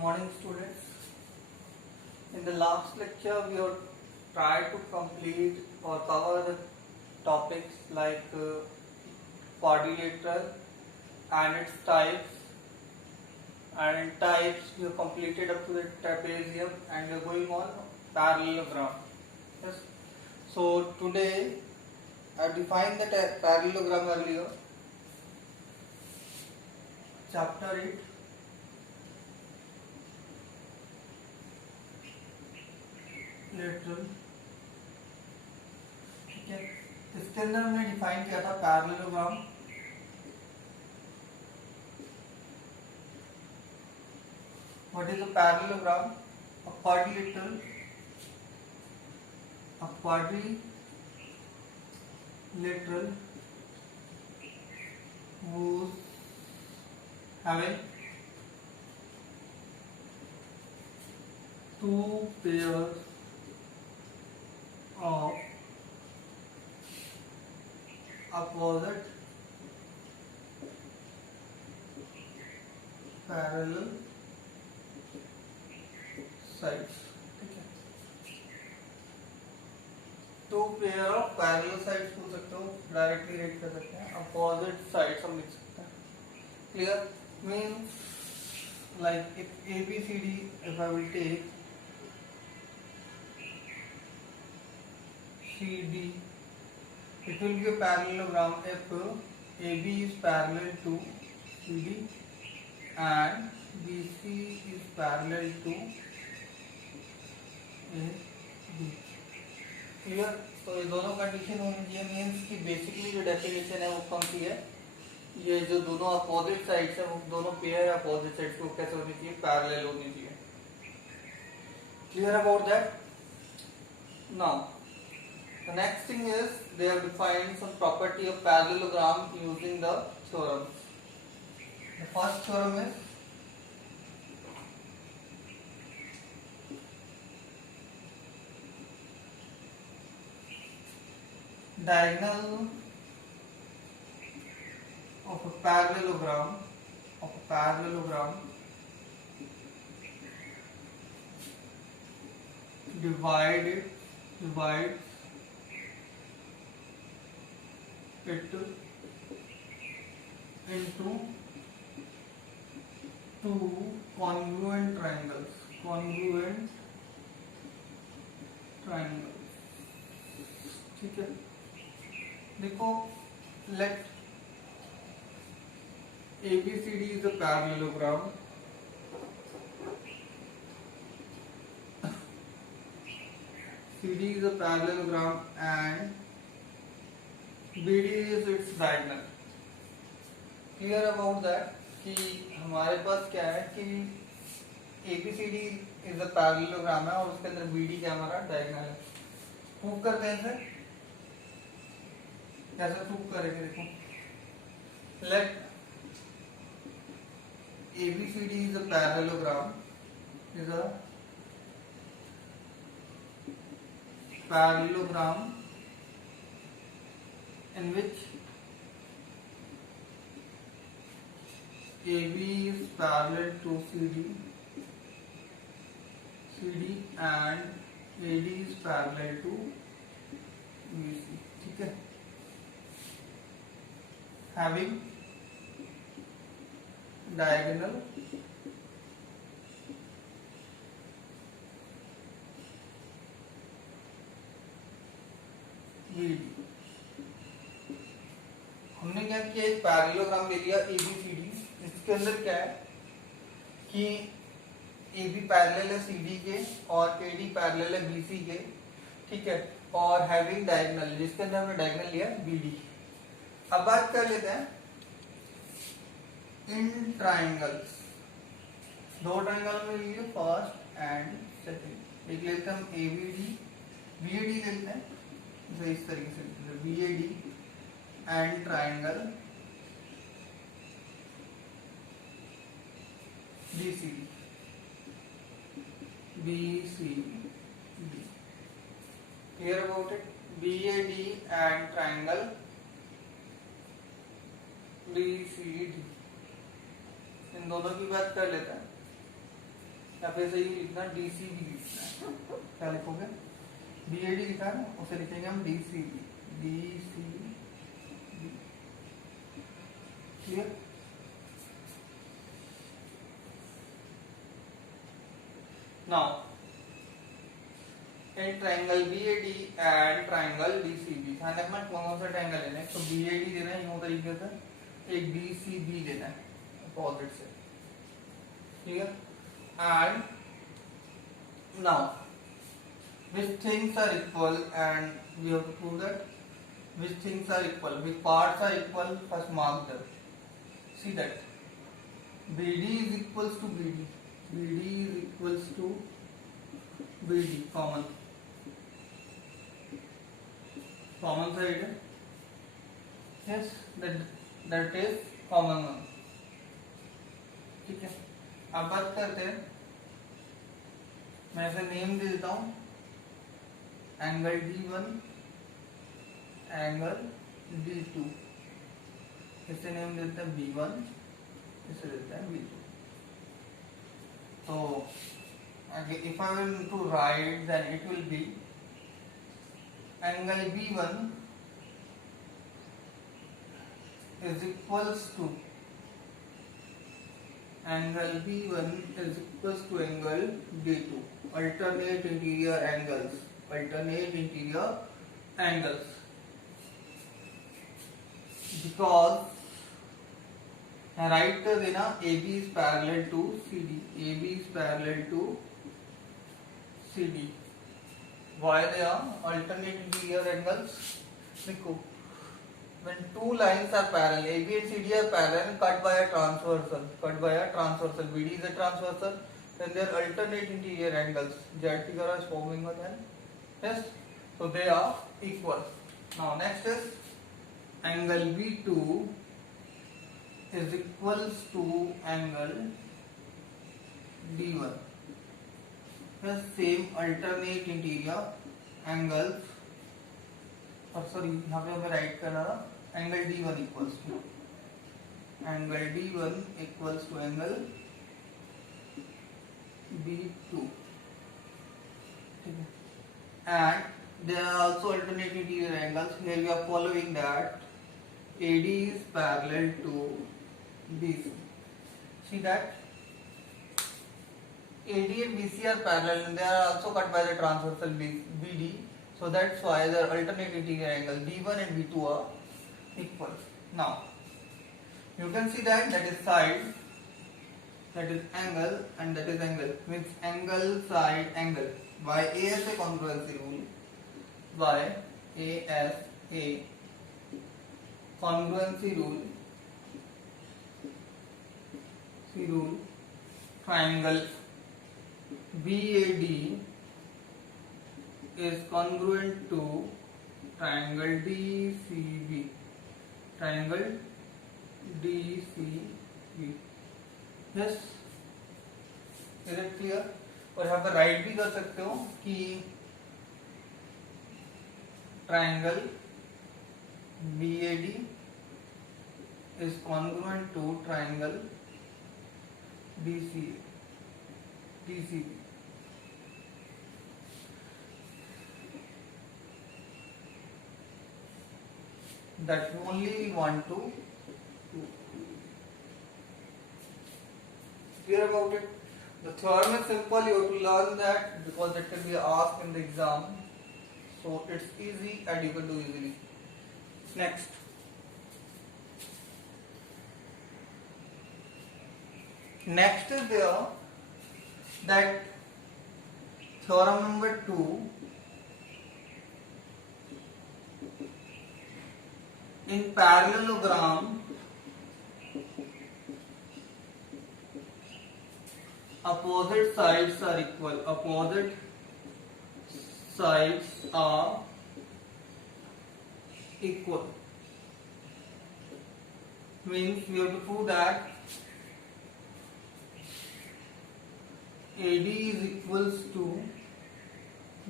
Morning students. In the last lecture we have tried to complete or cover the topics like quadrilateral and its types, and in types we have completed up to the trapezium and we are going on parallelogram. Yes. So today I have defined the parallelogram earlier. Chapter 8. लेटरल, ठीक है। इसके अंदर हमने डिफाइन किया था parallelogram. What is a parallelogram? A quadrilateral whose having two pairs of opposite parallel sides, ठीक है। Two pair of parallel sides बोल सकते हो, डायरेक्टली रेट कर सकते हैं, अपोजिट साइड्स हम लिख सकते हैं। Clear? Means like if ABCD, if I will take CD, it will be a parallelogram if AB is parallel to CD and BC is parallel to AB. Clear? तो ये दोनों कंडीशन होनी चाहिए। मीन्स कि बेसिकली जो डेफिनेशन है वो कौन सी है? ये जो दोनों अपोजिट साइड्स है वो दोनों पेयर अपोजिट साइड्स को कैसे होनी चाहिए? पैरेलल होनी चाहिए। Clear about that? Now the next thing is they have defined some property of parallelogram using the theorems. The first theorem is diagonal of a parallelogram divides it into two congruent triangles, ठीक है। देखो, let ABCD is a parallelogram. CD is a parallelogram and BD is its diagonal. Clear about that? कि हमारे पास क्या है कि ABCD is a parallelogram है और उसके अंदर BD क्या हमारा diagonal है। प्रूव करते हैं सर? कैसे प्रूव करेंगे? देखो, let ABCD is a parallelogram in which AB is parallel to CD and AD is parallel to BC, ठीक है। Having diagonal BD। हमने क्या किया? एक पैरेललोग्राम ले लिया ABCD। इसके अंदर क्या है कि AB पैरेलल है CD के और AD पैरेलल है BC के, ठीक है। और हैविंग डायगोनल, जिसके अंदर हमने डायगोनल लिया BD। अब बात कर लेते हैं इन ट्राइंगल्स। दो ट्राइंगल में लिए, फर्स्ट एंड सेकंड। एक लेते हैं हम ABD, BAD लेते हैं इस तरीके से, BAD and triangle BCD। Clear about it? BAD and triangle BCD, इन दोनों की बात कर लेते हैं। या फिर सही लिखना DCB लिखना है। क्या लिखोगे? BAD लिखा है ना, उसे लिखेंगे हम DCB। DCB clear? Now in triangle BAD and triangle DCB ध्यान रखना कौन सा ट्रायंगल लेना है। तो BAD देना है यूं तरीके से, एक DCB लेना है अपोजिट से, ठीक है। And now which things are equal and we have to prove that which things are equal, which parts are equal, first mark them. See that BD is equals to BD, BD is equals to BD, common side है, yes, that is common one, ठीक है। अब बात करते हैं, मैं इसे नेम दे देता हूँ, एंगल D1, एंगल D2, इसे नेम देते हैं B1, इसे देते हैं B2। तो if I will to write, then it will be angle B1 is equals to angle B1 is equals to angle D2, alternate interior angles, because right देना AB is parallel to CD, AB is parallel to CD. Why they are alternate interior angles? देखो, when two lines are parallel, AB and CD are parallel, cut by a transversal, BD is a transversal, then their alternate interior angles, Z figure is forming one, yes, so they are equal. Now next is angle B2 is equals to angle D1, yes, same alternate interior angles, और सॉरी यहाँ पे हमें राइट करना था, angle D1 equals to angle B2, ठीक है। And there are also alternate interior angles. Here we are following that AD is parallel to BC. See that AD and BC are parallel and they are also cut by the transversal BD. So that's why the alternate interior angle D1 and B2 are equal. Now you can see that is side, that is angle, and that is angle, means angle side angle. By ASA congruency rule, by ASA congruency rule, triangle BAD is congruent to triangle DCB, yes, is it clear? और यहाँ पर राइट भी कर सकते हो कि triangle BAD is congruent to triangle DCB. That only we want to clear about it. The theorem is simple, you have to learn that because it can be asked in the exam, so it's easy and you can do easily. Next, is there that theorem number 2, in parallelogram opposite sides are equal, means we have to prove that AD is equals to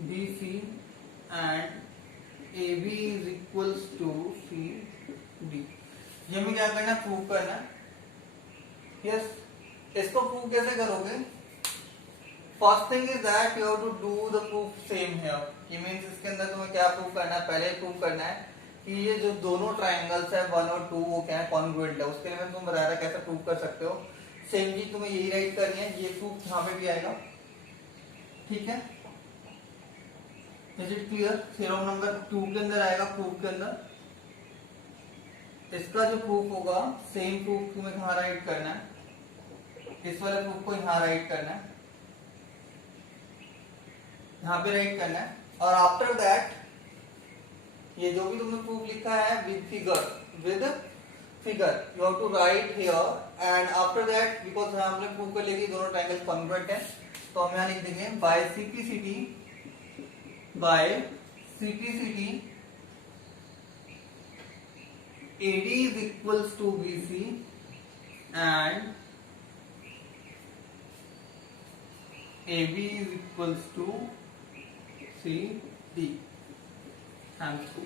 BC and AB is equals to CD. ये हमें क्या करना है, प्रूव करना है, यस। इसको prove कैसे करोगे? First thing is that you have to do the proof same here. ये मींस इसके अंदर तुम्हें क्या प्रूव करना है, पहले प्रूव करना है कि ये जो दोनों ट्राइंगल्स है 1 और 2 वो क्या है, कॉन्ग्रुएंट है। उसके लिए मैं तुम्हें बताया था कैसे प्रूव कर सकते हो। सेम चीज तुम्हें यही राइट करनी है, ये प्रूफ यहाँ पे भी आएगा, ठीक है। Is it clear? Theorem number 2 के अंदर आएगा, प्रूफ के अंदर इसका जो प्रूफ होगा सेम प्रूफ तुम्हें कहाँ राइट करना है, इस वाले प्रूफ को यहाँ राइट करना है, यहाँ पे राइट करना है। और आफ्टर दैट ये जो भी तुमने प्रूफ लिखा है with figure you have to write here. And after that because हमने प्रूव कर लिया कि दोनों ट्रायंगल कॉन्ग्रुएंट है, तो हम यहाँ लिख देंगे by CPCT AD is equals to BC and AB is equals to CD। Hands to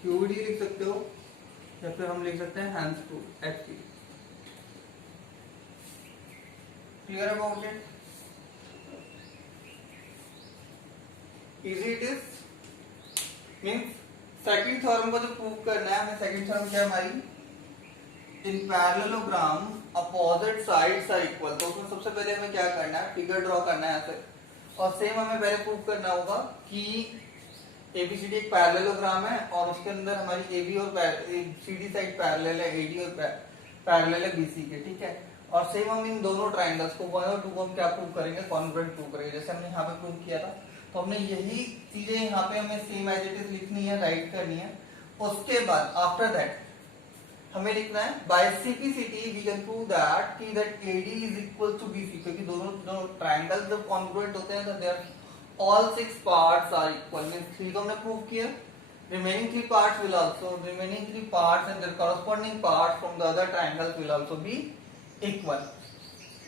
QD लिख सकते हो या फिर हम लिख सकते हैं hands to HP। Clear about it? Easy it is. Means second theorem को जो प्रूव करना है, हमें सेकंड थ्योरम क्या है हमारी, in parallelogram opposite sides are equal. तो उसमें सबसे पहले हमें क्या करना है, फिगर ड्रॉ करना है ऐसे। और सेम हमें पहले प्रूव करना होगा कि ABCD एक पैरेललोग्राम है और उसके अंदर हमारी AB और CD साइड पैरेलल है, AD और पैरेलल है BC के, ठीक है। और सेम हम इन दोनों ट्राइंगल्स को 1 और 2 को हम क्या प्रूव करेंगे, कॉन्ग्रुएंट प्रूव करेंगे, जैसे हमने यहाँ पे प्रूव किया था। तो हमने यही चीजें यहाँ पे हमें सेम एज इट इज लिखनी है, राइट करनी है। उसके बाद आफ्टर दैट हमें लिखना है by CPCT we can prove that कि that AD is equal to BC, क्योंकि दोनों ट्राइंगल्स जब कॉन्ग्रुएंट होते हैं तो there all 6 parts are equal। Means 3 को हमने प्रूव किया, remaining 3 parts and their corresponding parts from the other triangles will also be equal।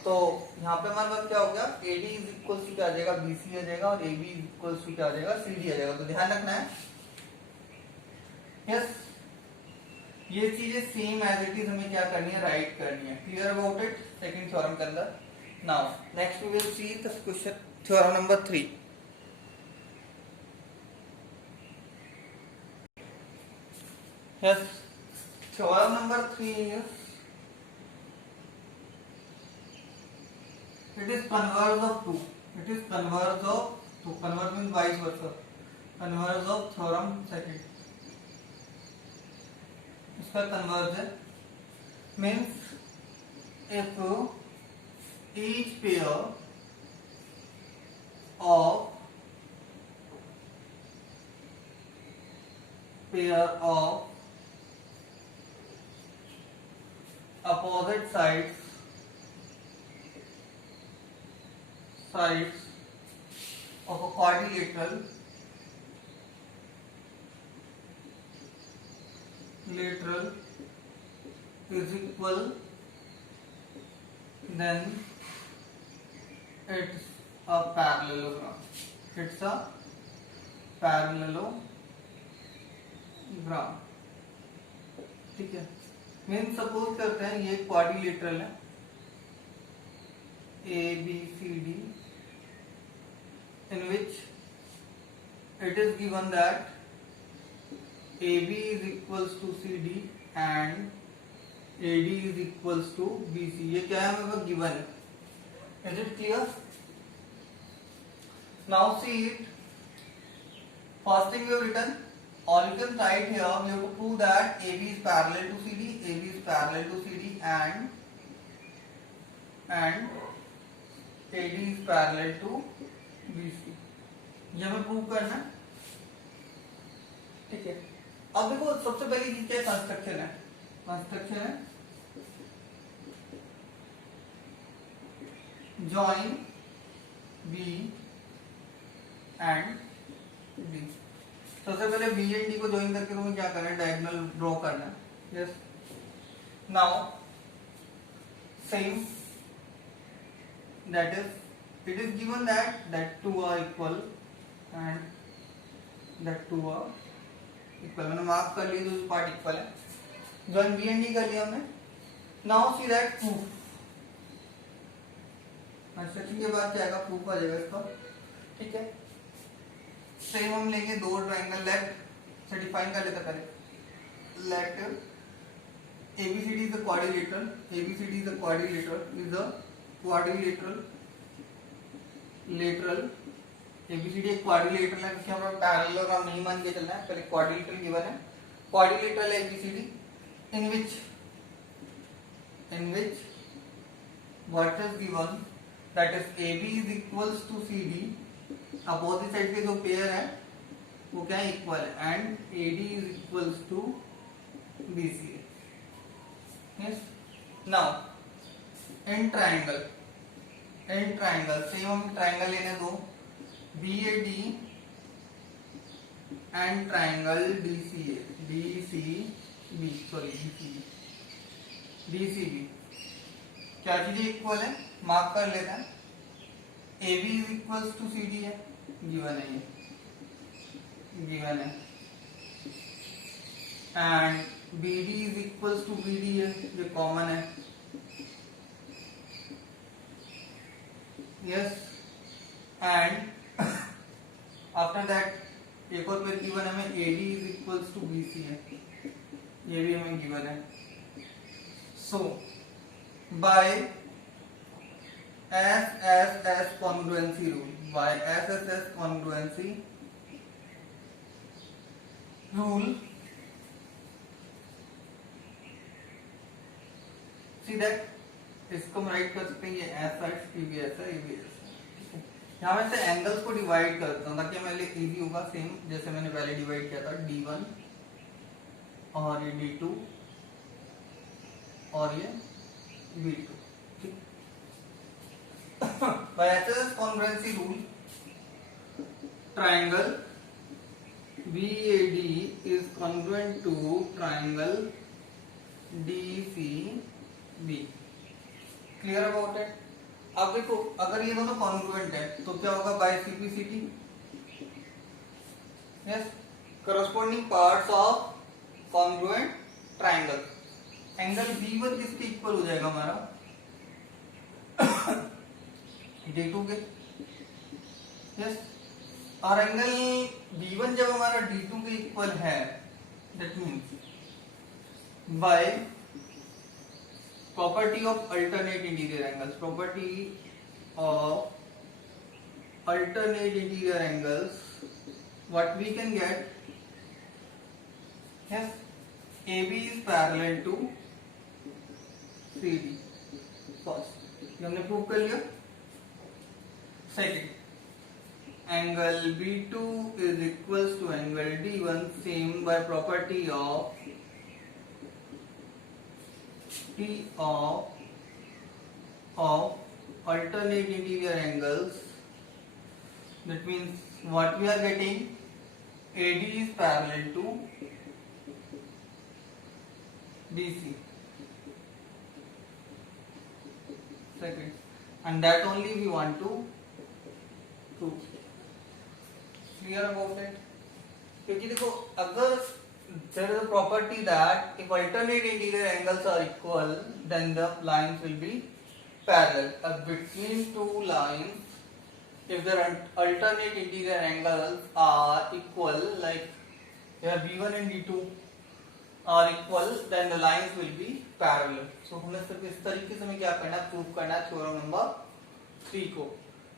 तो यहाँ पे हमारे पास क्या हो गया, AD इज इक्वल टू क्या आ जाएगा, BC आ जाएगा, और AB इज इक्वल टू क्या आ जाएगा, CD आ जाएगा। तो ध्यान रखना है, यस ये चीजें सेम एज इट इज हमें क्या करनी है, राइट करनी है। Clear about it? Second theorem के अंदर। Now next we will see the question theorem number 3। Yes, theorem number 3 is it is converse of 2. It is converse of 2. Converse means vice versa. Converse of theorem second. इसका converse है means if each pair of opposite sides of a quadrilateral is equal, then it's a parallelogram। It's a parallelogram, ठीक है। Mean suppose करते हैं ये क्वाड्रिलेटरल है ABCD in which it is given that AB is equals to CD and AD is equals to BC। ये क्या है हमें गिवन है। Is it clear? Now see it. First thing we have written, or you can write here, we have to prove that AB is parallel to CD, AB is parallel to CD and AD is parallel to BC। ये हमें प्रूव करना है, ठीक है। अब देखो सबसे पहली चीज क्या कंस्ट्रक्शन है, कंस्ट्रक्शन है जॉइन B एंड D। सबसे पहले B एंड D को ज्वाइन करके तुम्हें क्या करना है, डायगोनल ड्रॉ करना है। Yes, now same that is it is given that 2 are equal and that 2 are equal। मैंने मार्क कर लिया, तो पार्ट इक्वल है, ज्वाइन B एंड D कर लिया हमने। Now see that proof, construction के बाद क्या आएगा, प्रूफ आ जाएगा इसका। ठीक है, सेम हम लेंगे दो ट्रायंगल, लेट से डिफाइन कर लेते पहले। Let ABCD is a quadrilateral, ABCD is a quadrilateral, is a quadrilateral, lateral, ABCD एक quadrilateral है, क्योंकि हमें पैरेललोग्राम नहीं मान के चलना है, पहले quadrilateral गिवन है, quadrilateral ABCD in which what is given, that is AB is equals to CD, opposite side के जो पेयर है वो क्या है, इक्वल है, and AD is equals to BC। Yes. Now in triangle same हम triangle लेने दो, BAD and triangle DCB क्या चीजें इक्वल है, मार्क कर लेते हैं। AB is equals to CD है, गिवन है, ये गिवन है, and BD is equals to BD है, जो कॉमन है। यस, एंड आफ्टर दैट एक और पेयर गिवन है हमें, AD is equals to BC है, ये भी हमें गिवन है। सो bye SSS congruency rule, by SSS congruency rule, see that इसको हम राइट कर सकते हैं, ये ऐसा ये भी ऐसा, ये भी ऐसा। यहाँ में से एंगल्स को डिवाइड करता हूँ ताकि मेरे लिए इजी होगा, सेम जैसे मैंने पहले डिवाइड किया था, D1 और ये D2 और ये B2। ठीक, by SSS congruency rule, triangle BAD is congruent to triangle DCB। Clear about it. अब देखो अगर ये दोनों कॉन्ग्रुएंट है तो क्या होगा, by CPCT, yes, corresponding parts of congruent triangle, angle B1 किसके इक्वल हो जाएगा हमारा, D2 के, यस, और एंगल B1 जब हमारा D2 के इक्वल है, that means by property of alternate interior angles, property of alternate interior angles, what we can get, yes, AB is parallel to CD, first ये हमने प्रूव कर लिया। Second, angle B2 is equals to angle D1, same by property of P of alternate interior angles, that means what we are getting, AD is parallel to BC, second, and that only we want to prove। Clear about it? क्योंकि देखो अगर there is a property that if alternate interior angles are equal, then the lines will be parallel. Between two lines, if the alternate interior angles are equal, like here B1 and B2 are equal, then the lines will be parallel. So हमें सिर्फ इस तरीके से हमें क्या करना है, प्रूव करना है थ्योरम नंबर 3 को।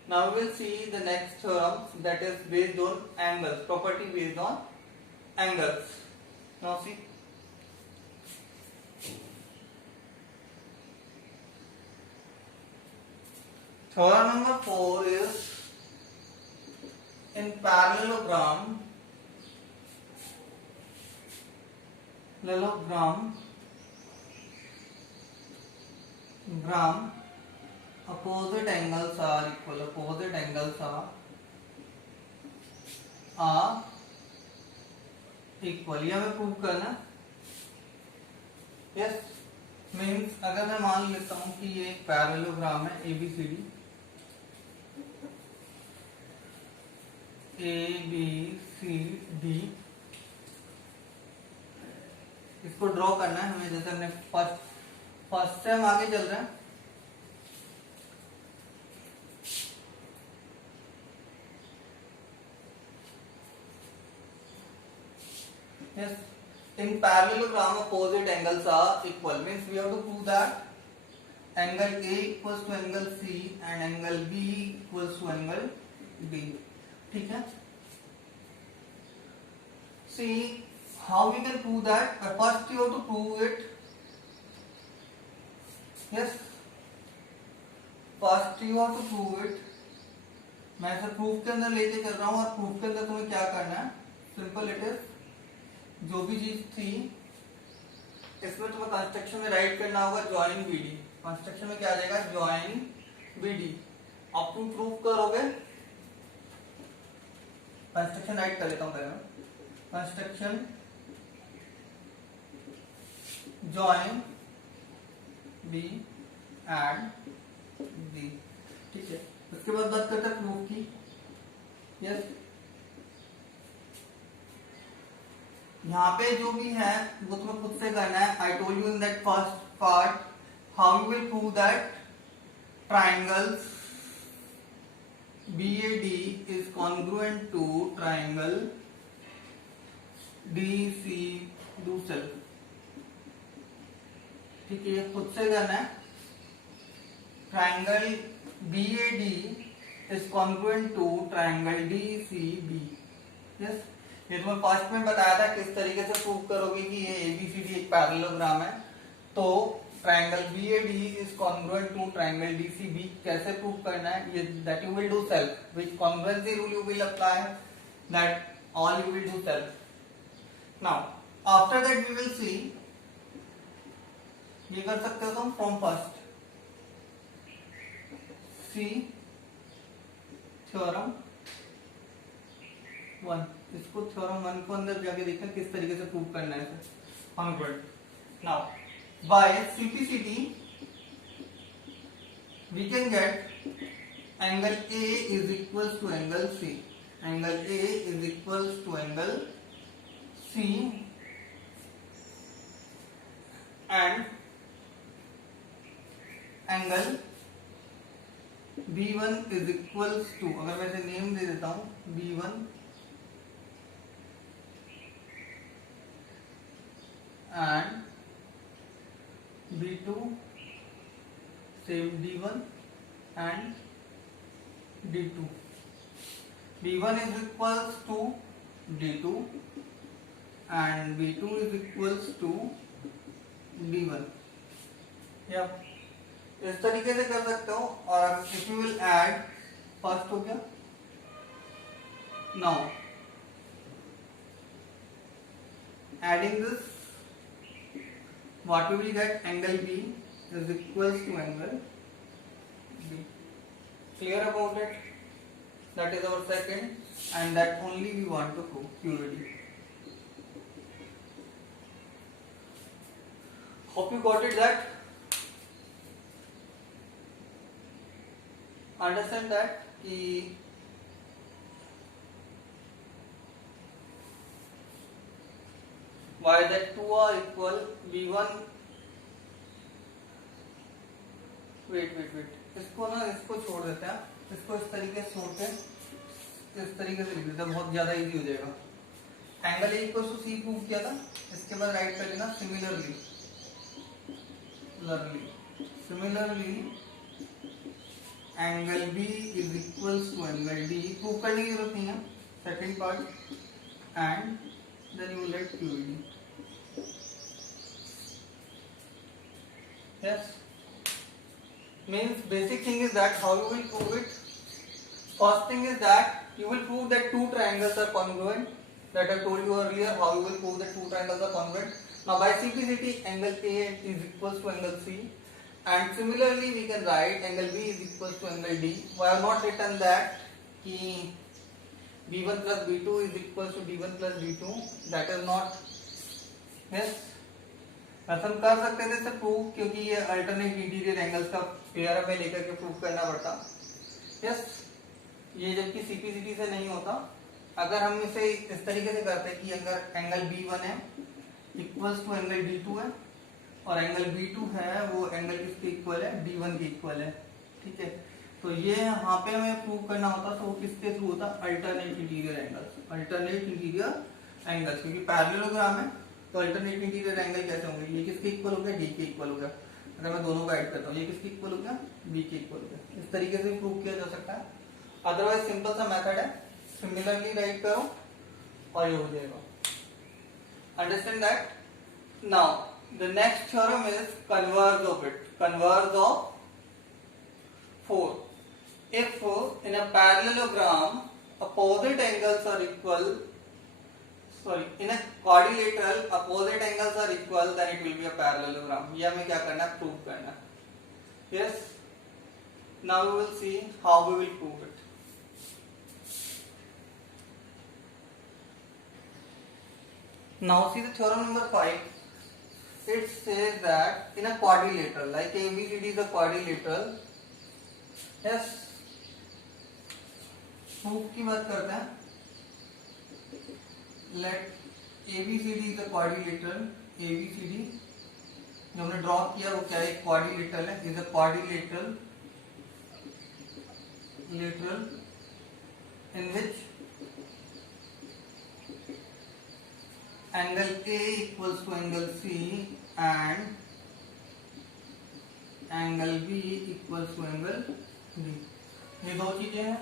Now we will see the next theorem, that is based on angles, property based on angles. Now see, theorem number 4 is in parallelogram opposite angles are equal, opposite angles are equal, ये हमें प्रूव करना। Yes, means अगर मैं मान लेता हूं कि ये एक पैरेललोग्राम है ABCD, ABCD, इसको ड्रॉ करना है हमें, जैसे हमने फर्स्ट से हम आगे चल रहे हैं, Yes. In parallelogram, opposite angles are equal. Means we have to prove that angle A equals to angle C and angle B equals to angle D. ठीक है. See how we can prove that. First you have to prove it. Yes. First you have to prove it. मैं इसे प्रूफ के अंदर लेके चल रहा हूँ और प्रूफ के अंदर तुम्हें क्या करना है. Simple it is. जो भी चीज थी इसमें तुम्हें कंस्ट्रक्शन में राइट करना होगा ज्वाइन बीडी. कंस्ट्रक्शन में क्या आ जाएगा, ज्वाइन बीडी. अब तुम प्रूव करोगे. कंस्ट्रक्शन राइट कर लेता हूं पहले. Construction join B and D. ठीक है. उसके बाद बात करते हैं प्रूफ की. यस. यहाँ पे जो भी है वो तुम्हें खुद से करना है. I told you in that first part how you will prove that triangles BAD is congruent to triangle DC do self. ठीक है. ये खुद से करना है. Triangle BAD is congruent to triangle DCB. Yes. ये तुम्हें फर्स्ट में बताया था किस तरीके से प्रूव करोगे कि ये ABCD एक पैरेललोग्राम है. तो triangle BAD is congruent to triangle DCB कैसे प्रूव करना है, ये that you will do self. Which congruency rule you will apply, that all you will do self. Now after that we will see. ये कर सकते हो तुम from first. See theorem 1. इसको थ्योरम 1 को अंदर जाके देखना किस तरीके से प्रूव करना है. Congruent. Now by simplicity we can get angle A is equals to angle C. Angle A is equals to angle C and angle B1 is equals to, अगर मैं इसे नेम दे देता हूं B1 and B2 same D1 and D2. B1 is equals to D2 and B2 is equals to D1. Yup. इस तरीके से कर सकते हो. और if you will add first हो गया. Now adding this what we will get, angle B is equals to angle B. Clear about it? That is our second and that only we want to prove QAD. Hope you got it. That understand that कि y that 2 are equal b1. Wait इसको ना इसको छोड़ देते हैं. इसको इस तरीके से छोड़ के इस तरीके से लिख देते हैं. बहुत ज्यादा इजी हो जाएगा. Angle A equal to C prove किया था. इसके बाद राइट कर लेना similarly angle B is equals to angle D. Prove करने की जरूरत नहीं है. Second part and then you will let QED. Yes. Means basic thing is that how you will prove it. First thing is that you will prove that two triangles are congruent. That I told you earlier how you will prove that two triangles are congruent. Now by simplicity angle A is equals to angle C and similarly we can write angle B is equals to angle D. Why I have not written that कि B1 plus B2 is equals to D1 plus D2. That is not. Yes. ऐसा हम कर सकते थे इसे प्रूव क्योंकि ये alternate interior angles का पेयर में लेकर के प्रूव करना पड़ता. यस. ये जबकि सीपीसीटी से नहीं होता. अगर हम इसे इस तरीके से करते कि अगर एंगल B1 है इक्वल्स टू एंगल D2 है और एंगल B2 है वो एंगल किसके इक्वल है, D1 के इक्वल है. ठीक है. तो ये यहाँ पे हमें प्रूव करना होता तो वो किसके थ्रू होता, alternate interior angles. Alternate interior angle, क्योंकि पैरेललोग्राम है तो अल्टरनेट इंटीरियर एंगल कैसे होंगे, ये किसके इक्वल हो गया, डी के इक्वल हो गया। अगर मैं दोनों को ऐड करता हूँ, ये किसके इक्वल हो गया, बी के इक्वल हो गया। इस तरीके से प्रूव किया जा सकता है। अदरवाइज सिंपल सा मेथड है, सिमिलरली राइट करो और ये हो जाएगा। Understand that. Now the next theorem is converse of it, converse of 4. If in a parallelogram opposite angles are equal, in a quadrilateral opposite angles are equal, then it will be a parallelogram. ये हमें क्या करना है, प्रूव करना है। Yes, now we will see how we will prove it. Now see the theorem number 5. It says that in a quadrilateral, like ABCD is a quadrilateral. Yes, proof की बात करते हैं। Let ABCD is a quadrilateral, ABCD जो हमने ड्रॉ किया वो क्या है, क्वाड्रिलेटरल है, is a quadrilateral lateral in which angle A equals to angle C and angle B equals to angle D। ये दो चीजें हैं,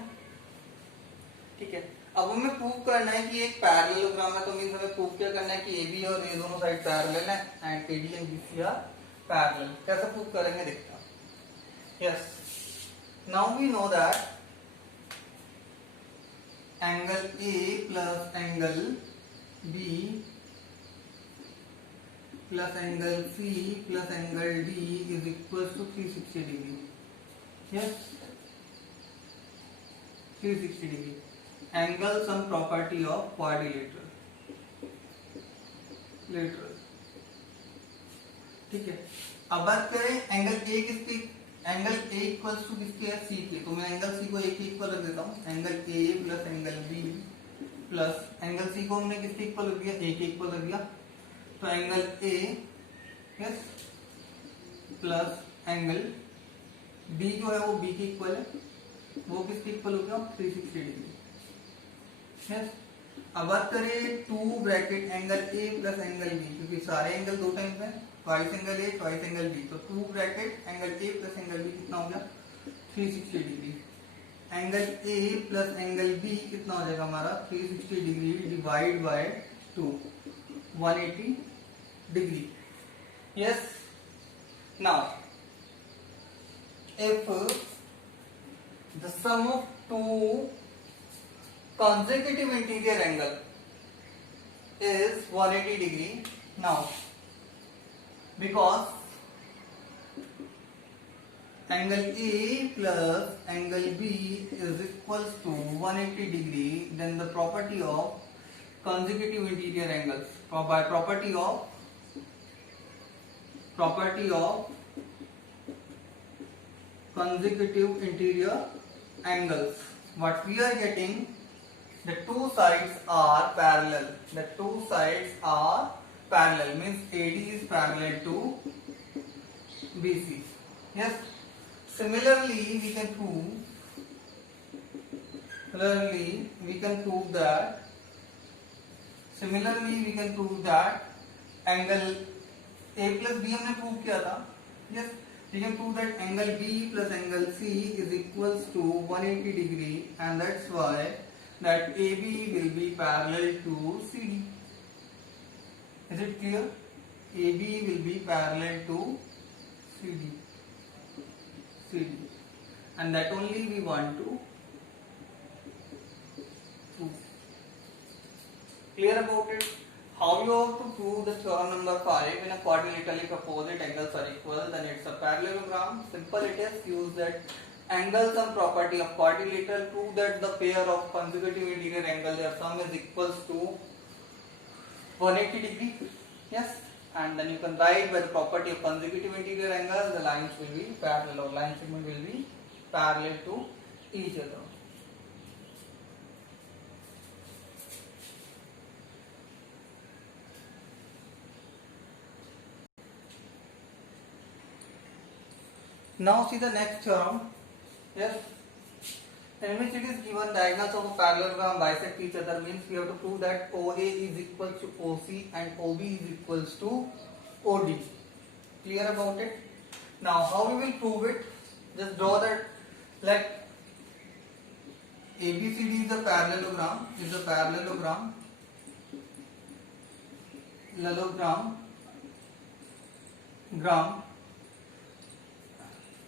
ठीक है। अब हमें प्रूव करना है कि एक पैरेललोग्राम है, तो मींस हमें प्रूव क्या करना है कि AB और A दोनों साइड पैरेलल है and AD and BC are parallel. कैसे प्रूव करेंगे देखते हैं। Yes, now we know that angle A plus angle B plus angle C plus angle D is equal to 360 degree. Yes, 360 degree. Angle sum property of quadrilateral lateral, ठीक है। अब बात करें angle A किसकी, angle A equals to किसके है, C के, तो मैं एंगल C को A के इक्वल रख देता हूँ। Angle A plus angle B plus angle C को हमने किसके इक्वल रख दिया, A के इक्वल रख दिया, तो angle A yes plus angle B जो है वो B के इक्वल है, वो किसके इक्वल हो गया, 360 डिग्री। यस, अब बात करें 2 bracket angle A plus angle B, क्योंकि सारे एंगल दो टाइम्स हैं, twice angle A twice angle B, तो 2 bracket angle A plus angle B कितना हो गया, 360 degree. Angle A plus angle B कितना हो जाएगा हमारा, 360 degree divide by 2, 180 degree. Yes, now if the sum of two consecutive interior angle is 180 degree. Now because angle A plus angle B is equals to 180 degree, then the property of consecutive interior angles, by property of consecutive interior angles, what we are getting, the two sides are parallel. The two sides are parallel, means AD is parallel to BC. Yes. Similarly, we can prove that angle A plus B हमने प्रूव किया था. Yes. We can prove that angle B plus angle C is equals to 180 degree, and that's why that AB will be parallel to CD. Is it clear? AB will be parallel to CD, and that only we want to prove. Clear about it? How you have to prove the theorem number 5 in a quadrilateral if opposite angles are equal, then it's a parallelogram. Simple it is. Use that angle sum property of quadrilateral. Prove that the pair of consecutive interior angle, their sum is equals to 180 degree. Yes, and then you can write by the property of consecutive interior angle, the lines will be parallel, or line segment will be parallel to each other. Now see the next theorem. Yes, In which it is given diagonals of a parallelogram bisect each other, means we have to prove that OA is equal to OC and OB is equals to OD. Clear about it? Now how we will prove it? Just draw that, like ABCD is a parallelogram,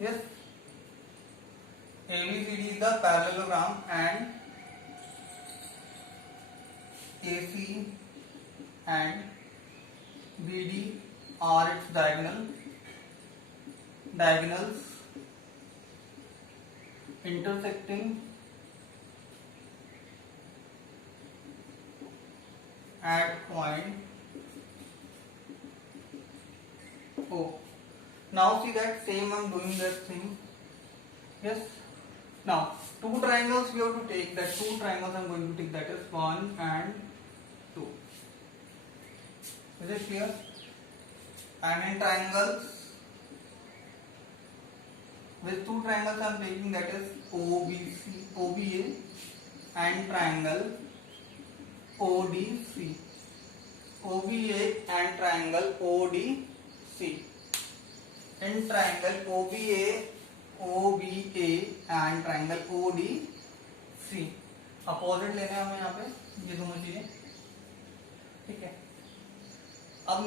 yes, ABCD is the parallelogram and AC and BD are its diagonals intersecting at point O. Now see that same I am doing that thing. Yes. Now two triangles we have to take. That two triangles I am going to take, that is 1 and 2. Is it clear? And in triangles, with two triangles I am taking, that is OBA and triangle ODC. OBA and triangle ODC. In triangle OBA and triangle ODC, opposite लेने हैं हमें यहाँ पे ये दोनों चीजें, ठीक है.